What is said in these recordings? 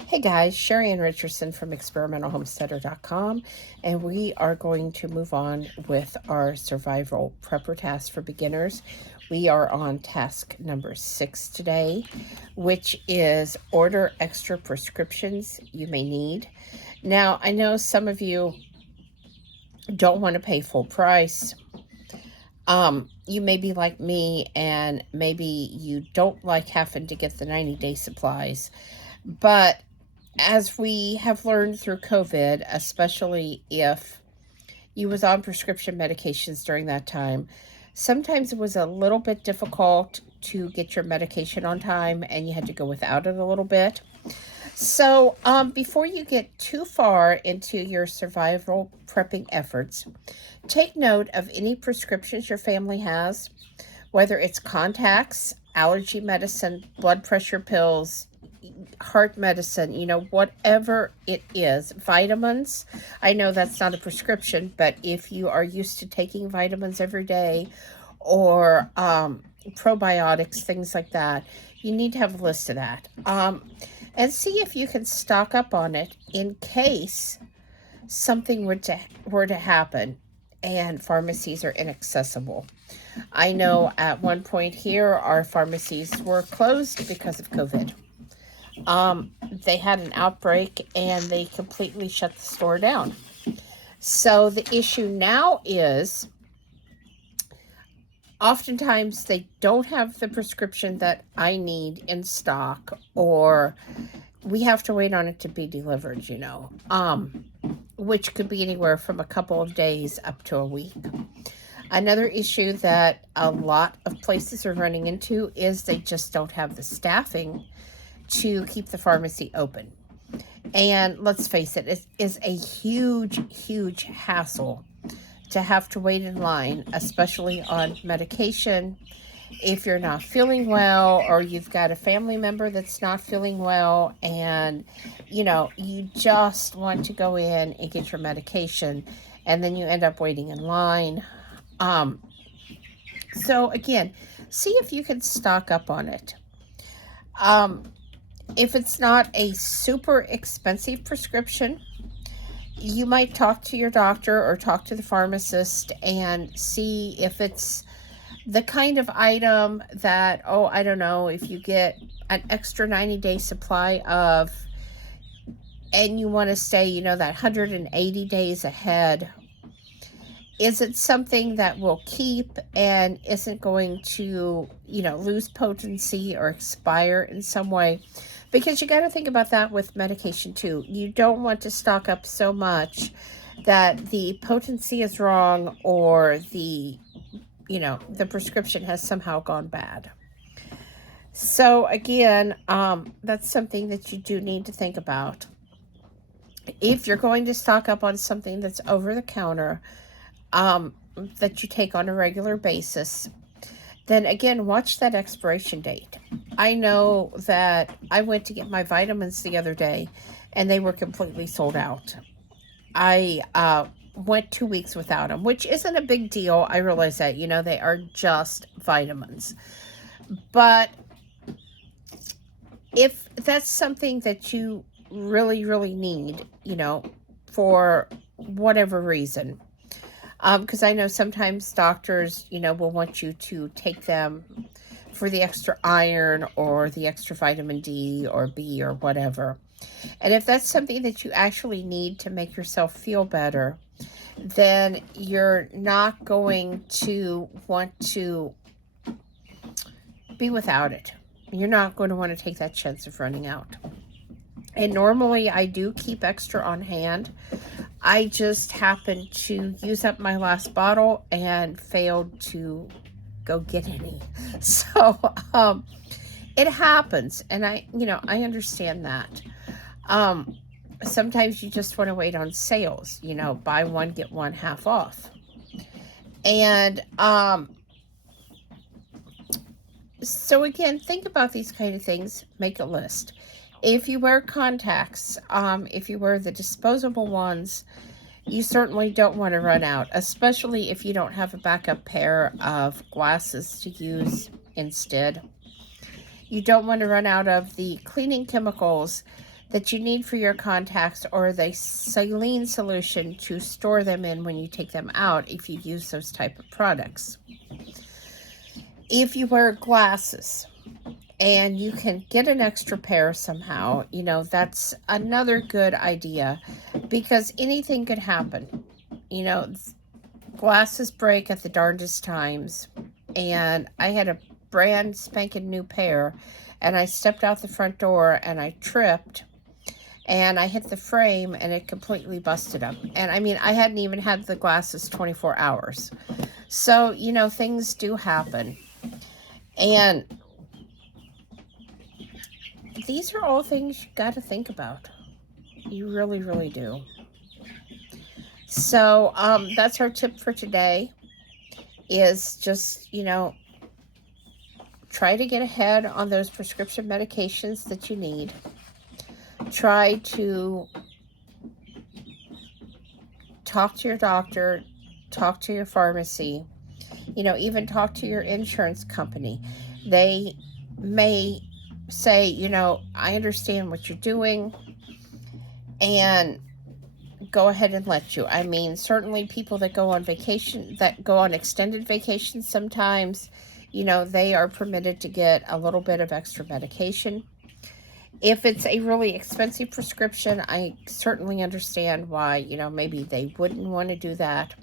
Hey guys, Sheri and Richerson from experimentalhomesteader.com, and we are going to move on with our survival prepper task for beginners. We are on task number 6 today, which is order extra prescriptions you may need. Now, I know some of you don't want to pay full price. You may be like me, and maybe you don't like having to get the 90-day supplies, but as we have learned through COVID, especially if you was on prescription medications during that time, sometimes it was a little bit difficult to get your medication on time and you had to go without it a little bit. So, before you get too far into your survival prepping efforts, take note of any prescriptions your family has, whether it's contacts, allergy medicine, blood pressure pills, heart medicine, whatever it is, vitamins. I know that's not a prescription, but if you are used to taking vitamins every day or probiotics, things like that, you need to have a list of that. And see if you can stock up on it in case something were to happen and pharmacies are inaccessible. I know at one point here, our pharmacies were closed because of COVID. They had an outbreak and they completely shut the store down. So the issue now is oftentimes they don't have the prescription that I need in stock, or we have to wait on it to be delivered, which could be anywhere from a couple of days up to a week. Another issue that a lot of places are running into is they just don't have the staffing to keep the pharmacy open. And let's face it, it is a huge hassle to have to wait in line, especially on medication. If you're not feeling well, or you've got a family member that's not feeling well, and you just want to go in and get your medication, and then you end up waiting in line. So again, see if you can stock up on it. If it's not a super expensive prescription, you might talk to your doctor or talk to the pharmacist and see if it's the kind of item that, I don't know, if you get an extra 90-day supply of, and you want to stay, that 180 days ahead, is it something that will keep and isn't going to, lose potency or expire in some way? Because you got to think about that with medication too. You don't want to stock up so much that the potency is wrong, or the prescription has somehow gone bad. So again, that's something that you do need to think about. If you're going to stock up on something that's over the counter, that you take on a regular basis, then again, watch that expiration date. I know that I went to get my vitamins the other day and they were completely sold out. I went 2 weeks without them, which isn't a big deal. I realize that, they are just vitamins. But if that's something that you really need, for whatever reason, because I know sometimes doctors, will want you to take them for the extra iron or the extra vitamin D or B or whatever. And if that's something that you actually need to make yourself feel better, then you're not going to want to be without it. You're not going to want to take that chance of running out. And normally I do keep extra on hand. I just happened to use up my last bottle and failed to go get any. So it happens, and I understand that. Sometimes you just want to wait on sales, buy one, get one half off. And so again, think about these kind of things, make a list. If you wear contacts, if you wear the disposable ones, you certainly don't want to run out, especially if you don't have a backup pair of glasses to use instead. You don't want to run out of the cleaning chemicals that you need for your contacts, or the saline solution to store them in when you take them out if you use those type of products. If you wear glasses and you can get an extra pair somehow, that's another good idea, because anything could happen. Glasses break at the darndest times, and I had a brand spanking new pair, and I stepped out the front door and I tripped and I hit the frame and it completely busted up. And I hadn't even had the glasses 24 hours. So, things do happen. And these are all things you got to think about. You really, really do. So, that's our tip for today, is just, try to get ahead on those prescription medications that you need. Try to talk to your doctor, talk to your pharmacy, even talk to your insurance company. They may say, I understand what you're doing, and go ahead and let you. Certainly people that go on vacation, that go on extended vacations sometimes, they are permitted to get a little bit of extra medication. If it's a really expensive prescription, I certainly understand why, maybe they wouldn't want to do that.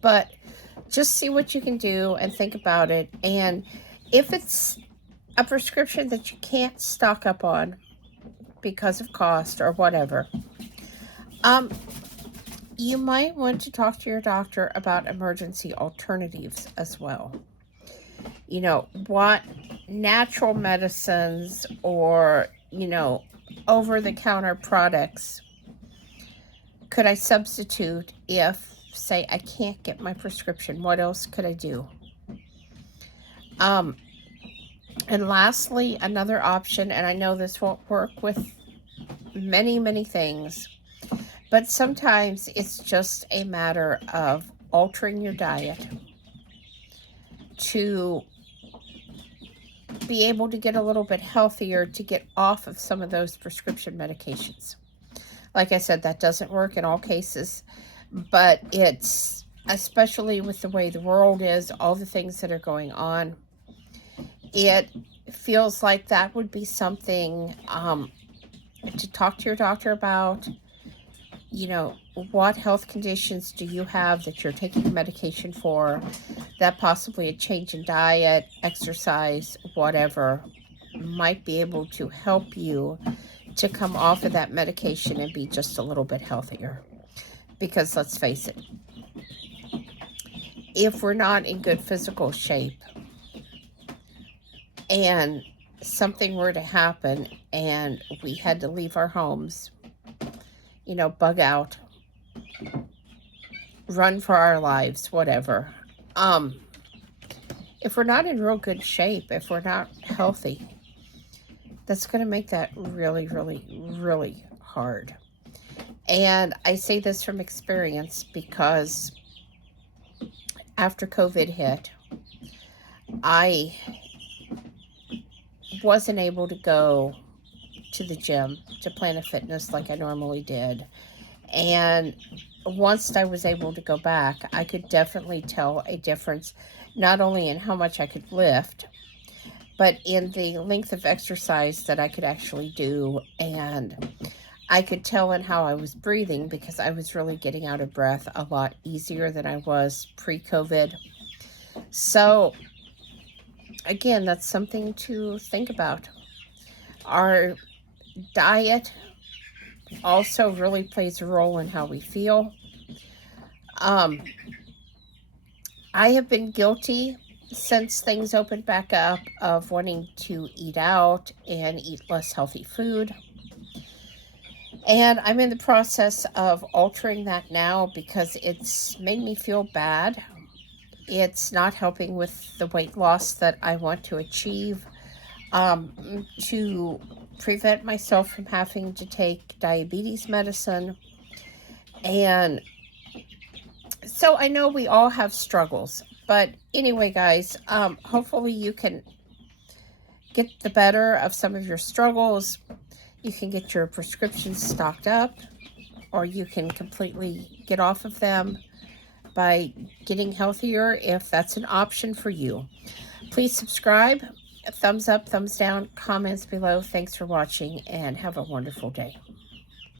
But just see what you can do and think about it. And if it's a prescription that you can't stock up on because of cost or whatever, you might want to talk to your doctor about emergency alternatives as well. What natural medicines or, over-the-counter products could I substitute if, say, I can't get my prescription? What else could I do? And lastly, another option, and I know this won't work with many, many things, but sometimes it's just a matter of altering your diet to be able to get a little bit healthier, to get off of some of those prescription medications. Like I said, that doesn't work in all cases, but it's, especially with the way the world is, all the things that are going on, it feels like that would be something to talk to your doctor about. What health conditions do you have that you're taking medication for, that possibly a change in diet, exercise, whatever, might be able to help you to come off of that medication and be just a little bit healthier. Because let's face it, if we're not in good physical shape and something were to happen and we had to leave our homes, bug out, run for our lives, whatever. If we're not in real good shape, if we're not healthy, that's going to make that really, really, really hard. And I say this from experience, because after COVID hit, I wasn't able to go to the gym, to Planet Fitness like I normally did. And once I was able to go back, I could definitely tell a difference, not only in how much I could lift, but in the length of exercise that I could actually do. And I could tell in how I was breathing, because I was really getting out of breath a lot easier than I was pre-COVID. So again, that's something to think about. Our diet also really plays a role in how we feel. I have been guilty since things opened back up of wanting to eat out and eat less healthy food. And I'm in the process of altering that now, because it's made me feel bad. It's not helping with the weight loss that I want to achieve, to prevent myself from having to take diabetes medicine. And so I know we all have struggles, but anyway, guys, hopefully you can get the better of some of your struggles. You can get your prescriptions stocked up, or you can completely get off of them by getting healthier if that's an option for you. Please subscribe, thumbs up, thumbs down, comments below. Thanks for watching, and have a wonderful day.